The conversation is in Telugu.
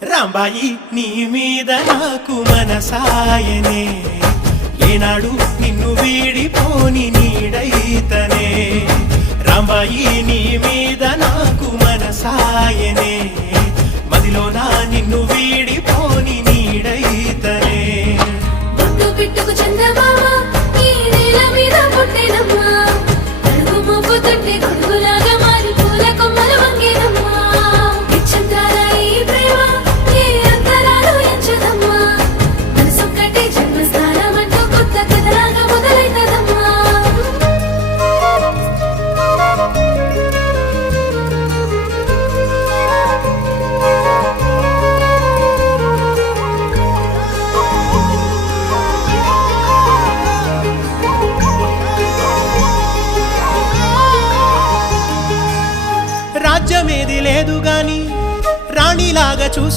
రాంబాయి నీ మీద నాకు మనసాయనే ఏనాడు నిన్ను వీడిపోని నీడైతనే రాంబాయి నీ మీద నాకు మనసాయనే మదిలోన నిన్ను వీడిపోని నీడైతనే బొట్టు పెట్టుకు చందమామ ఈ నేల మీద పుట్టినమ్మా అడుగు మోపుతుంటే గొడుగులాగా మారి పూల కొమ్మలు వంగేనమ్మా నిశ్చంద్రాల ఈ ప్రేమ ఏ అంతరాలు ఎంచదమ్మా మనసొక్కటే జన్మస్థానం అంటూ కొత్త కథలాగా మొదలైతదమ్మా రాజ్యమేది లేదు గాని రాణిలాగా చూసు